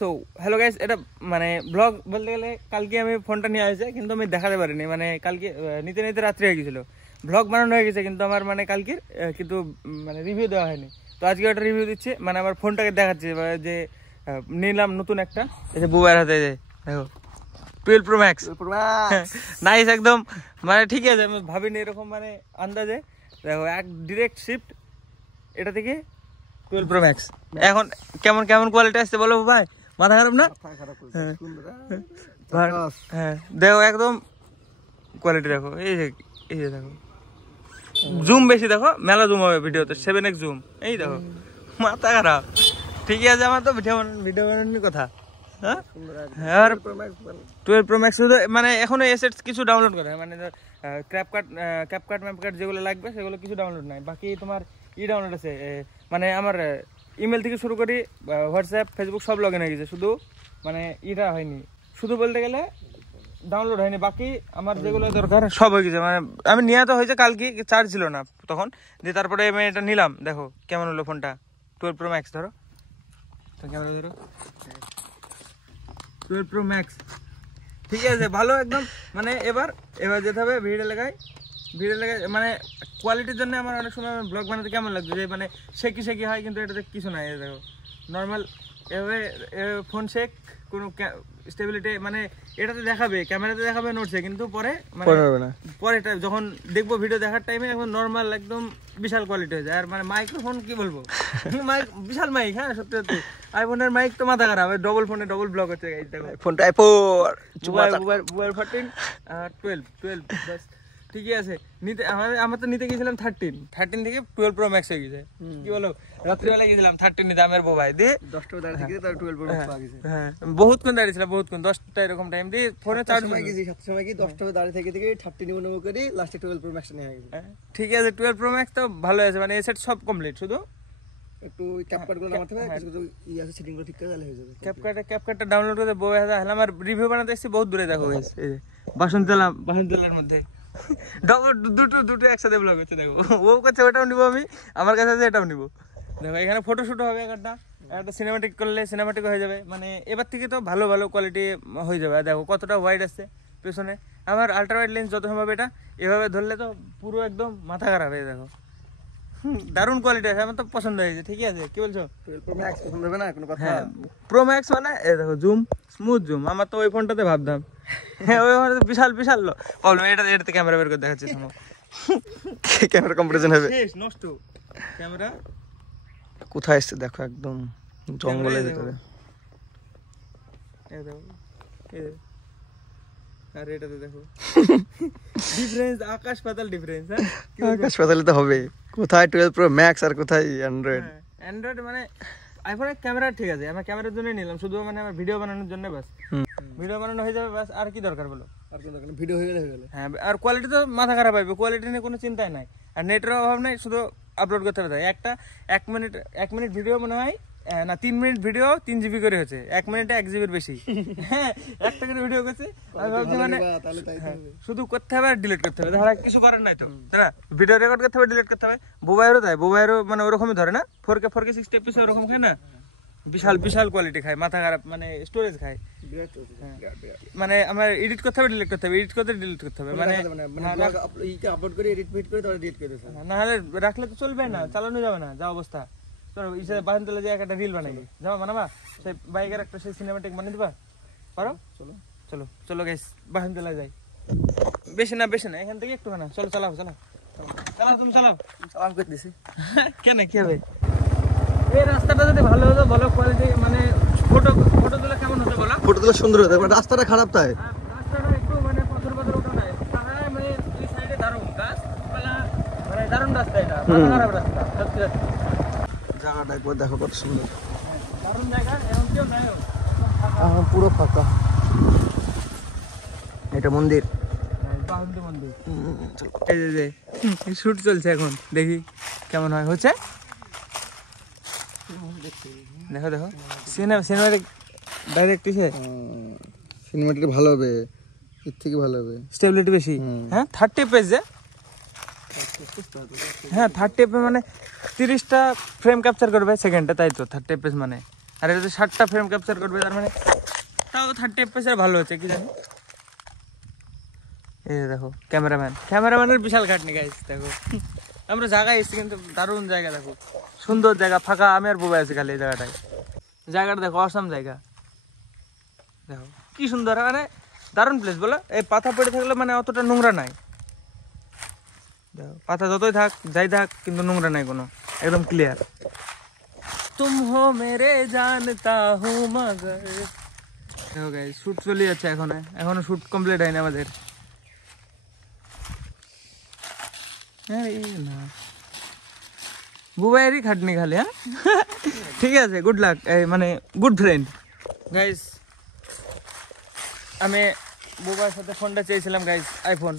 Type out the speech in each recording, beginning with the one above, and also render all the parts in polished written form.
So hello guys, এটা মানে blog বলতে গেলে কালকে আমি ফোনটা নিয়ে আসছে, কিন্তু আমি দেখাতে পারিনি, মানে কালকে নিতে নিতে রাত্রি হয়ে গেছিলো। ব্লগ বানানো হয়ে গেছে কিন্তু আমার মানে কালকের কিন্তু মানে রিভিউ দেওয়া হয়নি। তো আজকে একটা রিভিউ দিচ্ছে, মানে আমার ফোনটাকে দেখাচ্ছে যে নিলাম নতুন একটা, এই যে বুবার হাতে দেখো 12 Pro Max নাইস একদম, মানে ঠিক আছে। আমি ভাবিনি এরকম, মানে আন্দাজে দেখো এক ডিরেক্ট শিফট এটা থেকে 12 Pro Max। এখন কেমন কেমন কোয়ালিটি আসছে বলো ভাই, মাথা খারাপ না? হ্যাঁ দেখো একদম কোয়ালিটি দেখো, এই যে দেখো জুম বেশি, দেখো মেলা জুম হবে ভিডিওতে, 7x জুম, এই দেখো মাথা খারাপ। ঠিকই আছে, আমার তো ভিডিও বানানোর কথা। হ্যাঁ 12 Pro Max শুধু মানে এখনো এসেটস কিছু ডাউনলোড করে, মানে ক্যাপকাট ম্যাপকাট যেগুলো লাগবে সেগুলো কিছু ডাউনলোড নাই, বাকি তোমার ডাউনলোড আছে। মানে আমার ইমেল থেকে শুরু করি হোয়াটসঅ্যাপ ফেসবুক সব লগ ইন হয়ে গেছে, শুধু মানে হয়নি, শুধু বলতে গেলে ডাউনলোড হয়নি, বাকি আমার যেগুলো দরকার সব হয়ে গেছে। মানে আমি নিয়ে তো হয়েছে কালকে, চার্জ ছিল না তখন, দিয়ে তারপরে আমি এটা নিলাম। দেখো কেমন হলো ফোনটা, 12 Pro Max ধরো, ক্যামেরা ধরো, 12 Pro Max ঠিক আছে, ভালো একদম। মানে এবার যেতে হবে ভিডিও লাগাই, মানে কোয়ালিটির জন্য আমার অনেক সময় ব্লগ বানাতে কেমন লাগছে যে মানে শেকি হয়, কিন্তু এটাতে কিছু নাই। দেখো নর্মাল এভাবে ফোন শেক, কোনো স্টেবিলিটি মানে এটাতে দেখাবে, ক্যামেরাতে দেখাবে নড়ছে, কিন্তু পরে পরে যখন দেখবো ভিডিও দেখার টাইমে এখন নর্মাল একদম বিশাল কোয়ালিটি হয়ে যায়। আর মানে মাইক্রোফোন কি বলবো, মাইক বিশাল মাইক, হ্যাঁ সত্যি সত্যি আইফোনের মাইক তো মাথা খারাপ, ডবল ফোনে ডবল ব্লক হচ্ছে। ফোনটা মোবাইল 14 12 বাস ঠিকই আছে। আমার তো নিতে গেছিলাম 13 থেকে 12 Pro Max হয়ে গেছে। কি বলো, রাত্রিবেলা গেছিলাম 13 নিতে আমার বউভাই দিয়ে 10টা দাঁড়িয়ে থেকে তার 12 Pro Max পাওয়া গেছে। হ্যাঁ বহুতক্ষণ দাঁড়িয়েছিলাম, বহুতক্ষণ 10টা এরকম টাইম দিয়ে ফোনে চার্জ সময় গেছি, 7 সময় কি 10টা দাঁড়িয়ে থেকে 30 নিব করি, লাস্টে 12 Pro Max নিয়ে গেছে। ঠিক আছে 12 Pro Max তো ভালো আছে, মানে এই সেট সব কমপ্লিট, শুধু একটু ক্যাপকাট গুলো নামাতে হবে, কিছু ই আছে সেটিং গুলো ঠিক করে দিলে হয়ে যাবে। ক্যাপকাটটা ডাউনলোড করে বউ হাতে হলাম, আর রিভিউ বানাতে এসেছি বহুত দূরে। দেখো গাইস, এই যে বাসন্তলার মধ্যে দুটো একসাথে ব্লগ হচ্ছে। দেখো ও কাছে ওটাও নিবো, আমি আমার কাছে আছে এটাও নিবো। দেখো এখানে ফটোশুট হবে, একটা সিনেমাটিক করলে সিনেমাটিক হয়ে যাবে, মানে এবার থেকে তো ভালো কোয়ালিটি হয়ে যাবে। দেখো কতটা ওয়াইড আসছে পেছনে, আমার আল্ট্রা ওয়াইড লেন্স যত সম্ভব এটা এভাবে ধরলে তো পুরো একদম মাথা খারাপ হয়ে। দেখো দারুণ কোয়ালিটি আছে, আমার তো পছন্দ হয়েছে। ঠিকই আছে, কি বলছো? 12 Pro Max পছন্দ হবে না কোনো কথা। হ্যাঁ Pro Max মানে এই দেখো জুম, স্মুথ জুম। আমার তো ওই ফোনটাতে ভাবতাম, হ্যাঁ ওই ফোনটাতে বিশাল প্রবলেম। এটাতে ক্যামেরা বের করে দেখাচ্ছি, শোনো ক্যামেরা কম্পারিজন হবে, শেষ নষ্ট ক্যামেরা। কোথায় আসছে দেখো, একদম জঙ্গলের ভিতরে। এই দেখো, আর এটাতে দেখো ডিফারেন্স, আকাশ পাতাল ডিফারেন্স। হ্যাঁ আকাশ পাতালে তো হবে, কোথায় 12 Pro Max আর কোথায় অ্যান্ড্রয়েড। মানে আইফোনের ক্যামেরা ঠিক আছে, আমার ক্যামেরার জন্যই নিলাম, শুধু মানে আমার ভিডিও বানানোর জন্য, বাস ভিডিও বানানো হয়ে যাবে, বাস আর কি দরকার বলো, আর কোনো দরকার নেই, ভিডিও হয়ে গেলে। হ্যাঁ আর কোয়ালিটি তো মাথা খারাপ হবে, কোয়ালিটি নিয়ে কোনো চিন্তাই নাই, আর নেটের অভাব নাই, শুধু আপলোড করতে হবে। এক মিনিট ভিডিও মনে হয় না 3 মিনিট ভিডিও 3 GB করে হচ্ছে, 1 মিনিটে 1 GB বেশি। হ্যাঁ একটা করে ভিডিও করছে, আমি ভাবছি মানে শুধু করতে হবে আর ডিলিট করতে হবে, ধরা কিছু করার নাই তো, তাই না? ভিডিও রেকর্ড করতে হবে, ডিলিট করতে হবে। বুবাইরও মানে ওরকমই ধরে না, 4K 60 FPS ওরকম খায় না, বিশাল কোয়ালিটি খায়, মাথা খারাপ, মানে স্টোরেজ খায়। মানে আমার এডিট করতে হবে, ডিলিট করতে হবে, এডিট করতে ডিলিট করতে হবে, মানে আপলোড করে এডিট করে তারপর ডিলিট করে দেব, না হলে রাখলে তো চলবে না, চালানো যাবে না, যা অবস্থা। চলো ইসে বাসন্তলা যে একটা রিল বানাই যাও, বানাবা সেই বাইকের একটা সেই সিনেমাটিক বানিয়ে দিবা, পারো? চলো গাইস বাসন্তলা যাই, বেশি না এখান থেকে একটু না, চলো চালাও তুমি চালাও করে দিছি। কেন কি হবে, এই রাস্তাটা যদি ভালো হতো, ভালো কোয়ালিটি, মানে ফটো তোলা কেমন হতো বলো? ফটো তোলা সুন্দর হতো, রাস্তাটা খারাপ তাই, রাস্তাটা একটু মানে পাথর ওঠা নাই, তাহলে মানে এই সাইডে দারুণ গাছ, মানে দারুণ রাস্তা, এটা খারাপ রাস্তা সত্যি। জায়গাটা একবার দেখো কত সুন্দর, দারুণ জায়গা, এখন কেউ নাই, পুরো ফাঁকা। এটা মন্দির, মন্দির। এই যে শুট চলছে এখন, দেখি কেমন হয়, হচ্ছে দেখো সিনেমাটিক ডাইরেক্ট সিনেমাটিক ভালো হবে, এর থেকে ভালো হবে, স্টেবিলিটি বেশি। হ্যাঁ 30 FPS, হ্যাঁ 30 FPS মানে 30টা ফ্রেম ক্যাপচার করবে সেকেন্ডে, তাই তো 30 FPS মানে আর এটা 60টা ফ্রেম ক্যাপচার করবে, তার মানে তাও 30 FPS ভালো হচ্ছে কি জানি। এই দেখো ক্যামেরাম্যানের বিশাল খাটনি গাইস। দেখো আমরা জায়গায় এসেছি কিন্তু দারুণ জায়গা, দেখো সুন্দর জায়গা, ফাঁকা। আমি আর বুবাই আছি খালি এই জায়গাটায়। জায়গাটা দেখো, অসাম জায়গা, দেখো কি সুন্দর, মানে দারুণ প্লেস বলো। এই পাতা পড়ে থাকলে মানে অতটা নোংরা নাই, দেখো পাতা যতই থাক যাই থাক কিন্তু নোংরা নাই কোনো, একদম ক্লিয়ার। তুম হো মেরে জানতা হু মগর। দেখো গাইস শুট চলে যাচ্ছে এখনো শুট কমপ্লিট হয়নি আমাদের। না বুবাইয়েরই খাটনি খালি। হ্যাঁ ঠিক আছে, গুড লাক, মানে গুড ফ্রেন্ড গাইস। আমি বুবার সাথে ফোনটা চেয়েছিলাম গাইস, আইফোন,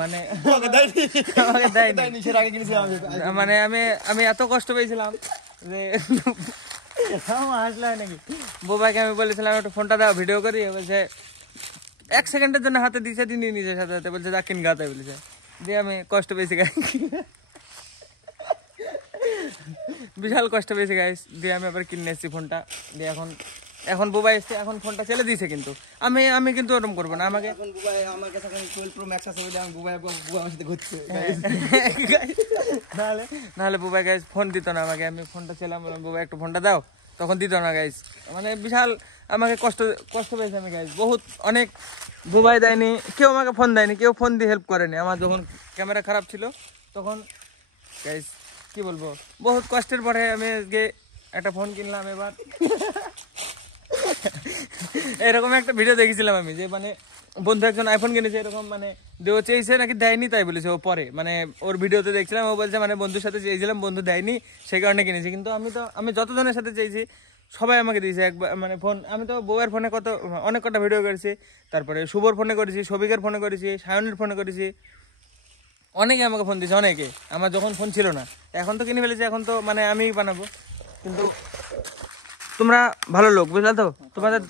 মানে আমাকে দেয়নি। মানে আমি এত কষ্ট পেয়েছিলাম যে হাসলে হয় নাকি। বুবাইকে আমি বলেছিলাম একটু ফোনটা দাও, ভিডিও করি। বলছে 1 সেকেন্ডের জন্য হাতে দিছে, নিয়ে নিজের সাথে সাথে বলছে যা কিন গাতে বলেছে। দিয়ে আমি কষ্ট পেয়েছি গাই, বিশাল কষ্ট পেয়েছি গাইস। দিয়ে আমি আবার কিনে এসেছি ফোনটা। দিয়ে এখন বুবাই এসছে, এখন ফোনটা ছেলে দিয়েছে, কিন্তু আমি কিন্তু ওরকম করবো না। আমাকে নাহলে বুবাই গাইস ফোন দিত না আমাকে। আমি ফোনটা ছিলাম, বললাম বুবাই একটু ফোনটা দাও, তখন দিত না গাইস। মানে বিশাল আমাকে কষ্ট পেয়েছে আমি গাইস, বহুত অনেক। বুবাই দেয়নি, কেউ আমাকে ফোন দেয়নি, কেউ ফোন দিয়ে হেল্প করেনি। আমার যখন ক্যামেরা খারাপ ছিল তখন গাইস কি বলবো, বহুত কষ্টের পরে আমি আজকে একটা ফোন কিনলাম। এবার এরকম একটা ভিডিও দেখেছিলাম আমি, যে মানে বন্ধু একজন আইফোন কিনেছে এরকম, মানে দেও চেয়েছে নাকি দেয়নি তাই বলেছে ও পরে। মানে ওর ভিডিওতে দেখছিলাম, ও বলছে মানে বন্ধুর সাথে চেয়েছিলাম, বন্ধু দেয়নি সেই কারণে কিনেছি। কিন্তু আমি যতজনের সাথে চেয়েছি সবাই আমাকে দিয়েছে একবার। মানে ফোন আমি তো বউয়ের ফোনে অনেক কটা ভিডিও করেছি, তারপরে শুভর ফোনে করেছি, সবিকের ফোনে করেছি, সায়নের ফোনে করেছি, অনেকে আমাকে ফোন দিয়েছে, অনেকে। আমার যখন ফোন ছিল না, এখন তো কিনে ফেলেছি, এখন তো মানে আমিই বানাবো। কিন্তু তোমরা ভালো লোক, বুঝলে তো,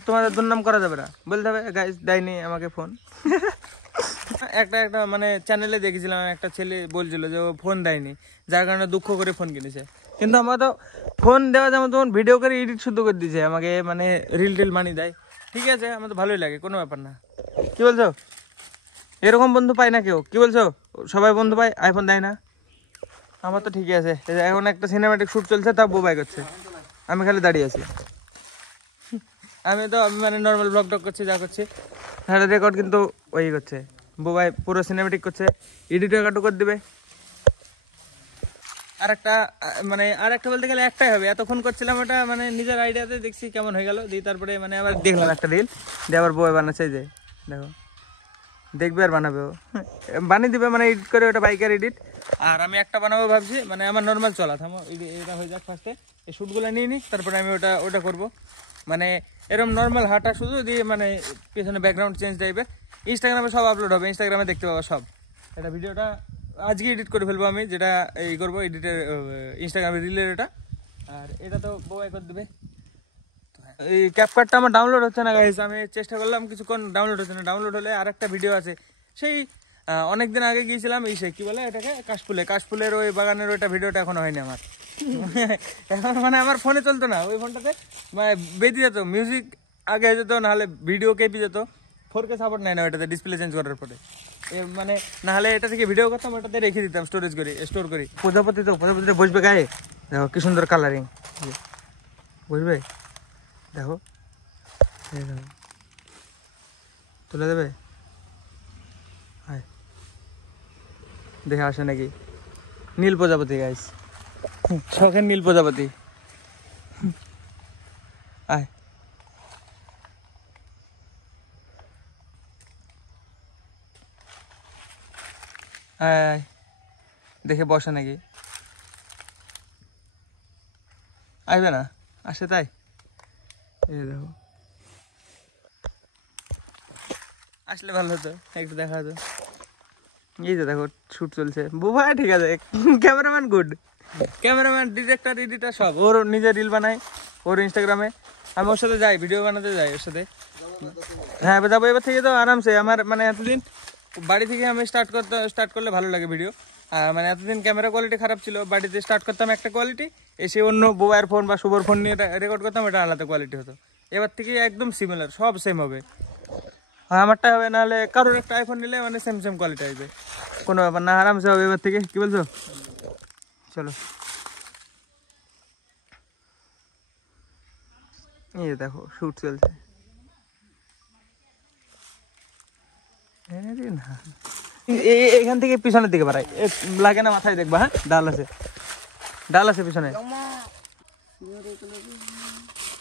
তোমাদের দুর্নাম করা যাবে না, বলতে হবে গাইস দেয়নি আমাকে ফোন। একটা মানে চ্যানেলে দেখেছিলাম, একটা ছেলে বলছিল যে ও ফোন দেয়নি, যার কারণে দুঃখ করে ফোন কিনেছে। কিন্তু আমার তো ফোন দেওয়া যেমন তখন ভিডিও করে এডিট শুদ্ধ করে দিয়েছে আমাকে, মানে রিল বানিয়ে দেয়। ঠিক আছে, আমার তো ভালোই লাগে, কোনো ব্যাপার না। কি বলছো, এরকম বন্ধু পায় না কেউ? কি বলছো, সবাই বন্ধু পায়, আইফোন দেয় না? আমার তো ঠিকই আছে। এখন একটা সিনেমাটিক শুট চলছে, তা বুবাই করছে, আমি খালি দাঁড়িয়ে আছি। আমি মানে নর্মাল ব্লগ টক করছি, যা করছি, হ্যাঁ রেকর্ড কিন্তু ওই করছে বুবাই, পুরো সিনেমেটিক করছে, এডিট রেকর্ডও করে দেবে। আর একটা বলতে গেলে একটাই হবে। এতক্ষণ করছিলাম ওটা মানে নিজের আইডিয়াতে, দেখছি কেমন হয়ে গেল, দিয়ে তারপরে মানে আবার দেখলাম একটা রিল, দিয়ে আবার বুবাই বানাচ্ছে। যে দেখো দেখবে আর বানাবে, ও বানিয়ে দিবে, মানে এডিট করে ওটা বাইকের এডিট। আর আমি একটা বানাবো ভাবছি, মানে আমার নর্মাল চলা থামো, এটা হয়ে যাক ফার্স্টে, এই শ্যুটগুলো নিয়ে নিই, তারপরে আমি ওটা করবো। মানে এরকম নর্মাল হাঁটা শুধু দিয়ে, মানে পেছনে ব্যাকগ্রাউন্ড চেঞ্জ টাইপের। ইনস্টাগ্রামে সব আপলোড হবে, ইনস্টাগ্রামে দেখতে পাবো সব। এটা ভিডিওটা আজকে এডিট করে ফেলবো আমি, যেটা এই করবো এডিটের ইনস্টাগ্রামে রিলের এটা। আর এটা তো বউয়াই করে দেবে। এই ক্যাপকাটটা আমার ডাউনলোড হচ্ছে না গাইস, আমি চেষ্টা করলাম কিছুক্ষণ, ডাউনলোড হচ্ছে না। ডাউনলোড হলে আর একটা ভিডিও আছে, সেই অনেকদিন আগে গিয়েছিলাম এই কি বলে এটাকে, কাশফুলের ওই বাগানের ওইটা ভিডিওটা এখনো হয়নি আমার। এখন মানে আমার ফোনে চলতো না, ওই ফোনটাতে মানে বেঁধে যেত, মিউজিক আগে হয়ে যেত, নাহলে ভিডিও কেঁপে যেত। 4K সাপোর্ট নেয় না ওইটাতে, ডিসপ্লে চেঞ্জ করার পরে। মানে নাহলে এটা থেকে ভিডিও করতাম, ওটাতে রেখে দিতাম, স্টোর করি। প্রজাপতিতে বসবে গায়ে, দেখো কি সুন্দর কালারিং, বুঝবে, দেখো তুলে দেবে, দেখে আসে নাকি নীল প্রজাপতি গাইস, শখের নীল প্রজাপতি। আয় আয় দেখে বসে নাকি, আসবে না, আসে তাই। এই দেখো আসলে ভালো হতো, একটু দেখা হতো। এই যে দেখো শুট চলছে, বুবাই ঠিক আছে, cameraman good, cameraman, director, editor সব ওর, নিজে রিল বানায় ওর ইনস্টাগ্রামে। আমি ওর সাথে যাই, ভিডিও বানাতে যাই ওর সাথে। হ্যাঁ যাবো এবার থেকে তো আরামসে। আমার মানে এতদিন বাড়ি থেকে আমি স্টার্ট করলে ভালো লাগে ভিডিও, মানে এতদিন ক্যামেরা কোয়ালিটি খারাপ ছিল, বাড়িতে স্টার্ট করতাম একটা কোয়ালিটি, এসে অন্য বোয়ার ফোন বা শুভর ফোন নিয়ে রেকর্ড করতাম, এটা আলাদা কোয়ালিটি হতো। এবার থেকে একদম সিমিলার, সব সেম হবে। আমারটা হবে, নাহলে কারোর একটা আইফোন নিলে মানে সেম সেম কোয়ালিটি আসবে, কোনো ব্যাপার না, আরামসে হবে এবার থেকে। কি বলছো? চলো এই দেখো শুট চলছে। এখান থেকে পিছনের দিকে বাড়াই, লাগে না মাথায়, দেখবা। হ্যাঁ, ডাল আছে পিছনে।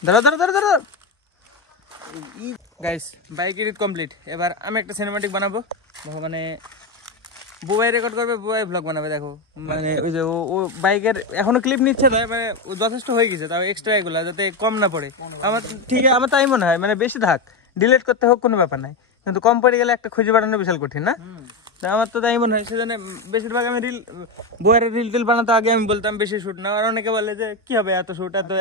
ধরো ধরো ধরো ধরো। Guys, bike edit complete. এবার আমি একটা সিনেমাটিক বানাবো, মানে বুবাই রেকর্ড করবে, বুবাই ব্লগ বানাবে। দেখো মানে ওই যে ও বাইকের এখনো ক্লিপ নিচ্ছে না, মানে যথেষ্ট হয়ে গেছে, তাও এক্সট্রা এগুলা যাতে কম না পড়ে। আমার ঠিক আছে, আমার তাই মনে হয়, মানে বেশি থাক, ডিলিট করতে হোক কোনো ব্যাপার নাই, কিন্তু কম পড়ে গেলে একটা খুঁজে বাড়ানো বিশাল কঠিন না? আমার তো তাই মনে হয়। সেজন্য বেশিরভাগ আমি বইয়ের রিল বানাতে আগে আমি বলতাম বেশি শুট না, আর অনেকে বলে যে কি হবে এত শুট, এত,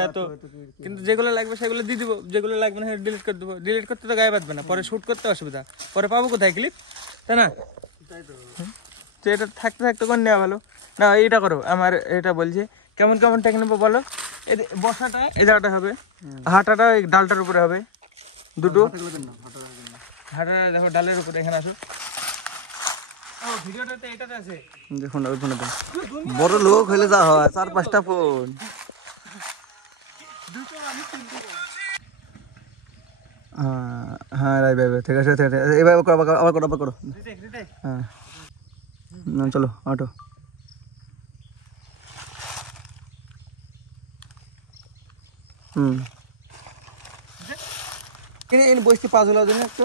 কিন্তু যেগুলো লাগবে সেগুলো দিয়ে দিবো, যেগুলো লাগবে না ডিলিট করে দেবো। ডিলিট করতে তো গায়ে বাঁধবে না, পরে শুট করতে অসুবিধা, পরে পাবো কোথায় ক্লিপ, তাই না? তো এটা থাকতে থাকতে করে নেওয়া ভালো না। এইটা করো, আমার এটা বলছে কেমন কেমন টেক নেবো বলো। বসাটা এই জায়গাটা হবে, হাঁটাটা ওই ডালটার উপরে হবে, দুটো হাঁটা দেখো ডালের উপরে। এখানে আসো, ভিডিওটাতে এটাতে আছে দেখুন ওই ফোনে বড় লোক হইলে যা হয়, 4-5টা ফোন। হ্যাঁ রাই ভাই, ঠিক আছে, এবার আবার করো। হ্যাঁ চলো অটো। বসছি 5 হলার জন্য একটু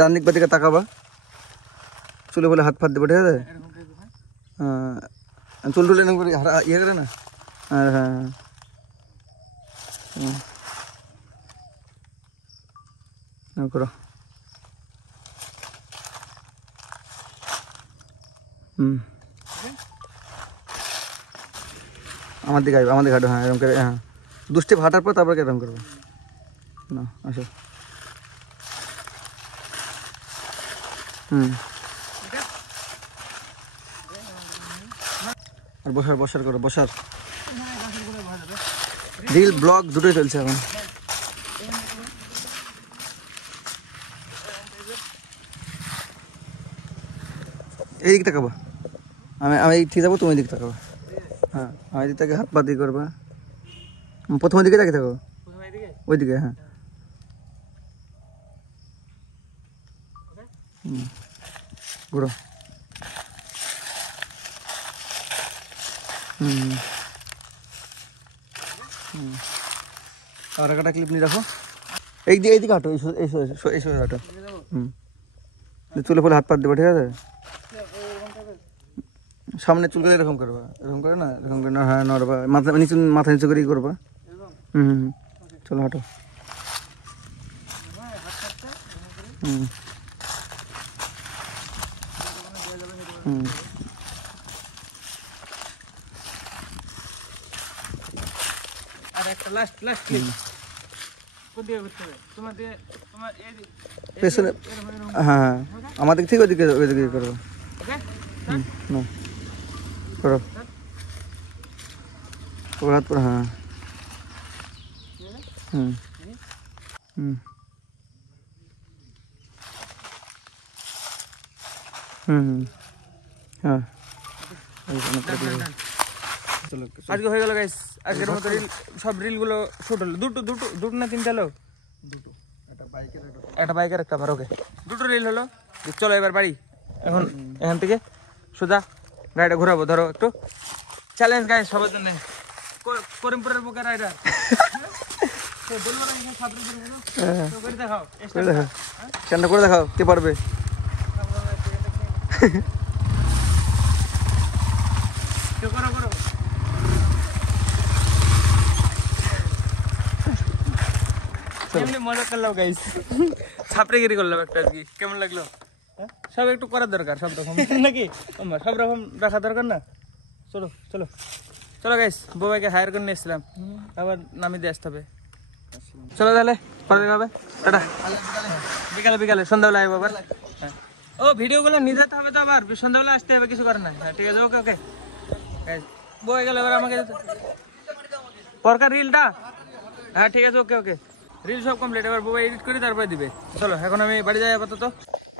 ডান দিক বা দিকে তাকাবা, চুলে বলে হাত ফাত দেবো, ঠিক আছে? হ্যাঁ, চুল টুলে ইয়ে করে না। হ্যাঁ হ্যাঁ হ্যাঁ করো। আমার দিকে আসবে, আমাদের ঘাটো। হ্যাঁ এরকম করে, হ্যাঁ দুষ্টি হাঁটার পর তারপর এরকম করবো না। আসো। আর বসার করো, বসার রিল ব্লগ দুটোই চলছে এখন। এই দিক তাকাবো, আমি ঠিক যাবো, তুমি দিক তাকাবো। হ্যাঁ আমার দিক থেকে হাত পা দিয়ে করবা, প্রথমের দিকে তাকে থাকো, ওইদিকে। হ্যাঁ ঘুরো। আর একটা ক্লিপ নিয়ে রাখো, এইদিকে হাঁটো, এই হাঁটো। চুলে ফুলে হাত পাত দেবো, ঠিক আছে? সামনে চুল করে এরকম করবা, এরকম করে না, এরকম করে না। হ্যাঁ নড়বা, মাথা নিচু করেই করবা। চলো হাঁটো। আর একটা লাস্ট ক্লিপ পেছনে। হ্যাঁ আমার দিক থেকে ওইদিকে করবো। করো হাত পর। হ্যাঁ হ্যাঁ আজকে হয়ে গেল গাইস, আজকের মতো রিল, সব রিল গুলো শুট হলো। দুটো না তিনটা হলো? একটা বাইকের একটা আমার। ওকে, দুটো রিল হলো। চলো এবার বাড়ি। এখন এখান থেকে সোজা গাড়িটা ঘোরাবো। ধরো একটু চ্যালেঞ্জ গাইস সবার জন্য, করিমপুরের বুকে রাইডার বলবো না, করে দেখাও, স্ট্যান্ড করে দেখাও কে পারবে। করো এমনি মজা করলাম গাইস, ছাপড়েগিরি করলাম একটা আজকে। কেমন লাগলো? সব একটু করার দরকার, সব রকম নাকি সব রকম রাখা দরকার না? চলো চলো চলো গাইস, বোবাইকে হায়ার করে নিয়ে এসেছিলাম, আবার নামিয়ে দিয়ে আসতে হবে। চলো তাহলে পরে দেখা হবে, টাটা। বিকালে সন্ধ্যাবেলা আসবো আবার। হ্যাঁ। ও ভিডিওগুলো নিয়ে যেতে হবে তো, আবার সন্ধ্যাবেলা আসতে হবে, কিছু করার নাই। হ্যাঁ ঠিক আছে, ওকে ওকে বই গেল। এবার আমাকে পরকার রিলটা, হ্যাঁ ঠিক আছে, ওকে ওকে রিল সব কমপ্লিট। এবার বই এডিট করি তারপরে দিবে। চলো এখন আমি বাড়ি যাই আপাতত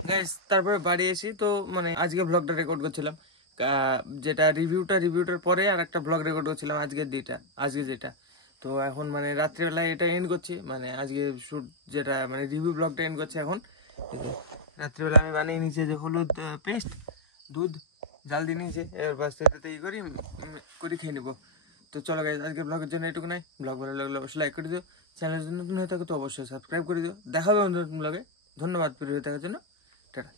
গাইস। তারপরে বাড়ি এসি তো মানে আজকে ব্লগটা রেকর্ড করছিলাম, যেটা রিভিউটার পরে আর একটা ব্লগ রেকর্ড করছিলাম আজকে যেটা। তো এখন মানে রাত্রিবেলায় এটা এন্ড করছি, মানে আজকে শুট যেটা মানে রিভিউ ব্লগটা এন্ড করছি এখন। রাত্রিবেলা আমি বানিয়ে নিয়েছি যে হলুদ পেস্ট, দুধ জাল দিয়ে নিয়েছি, এবার বাস এটাতে ই করি খেয়ে নেবো। তো চলো গাইস, আজকে ব্লগের জন্য এটুকু নাই। ব্লগ ভালো লাগলে অবশ্যই লাইক করে দিও, চ্যানেলের জন্য নতুন হয়ে থাকো তো অবশ্যই সাবস্ক্রাইব করে দিও। দেখা হবে নতুন ব্লগে। ধন্যবাদ ভিডিও দেখার জন্য, টাটা।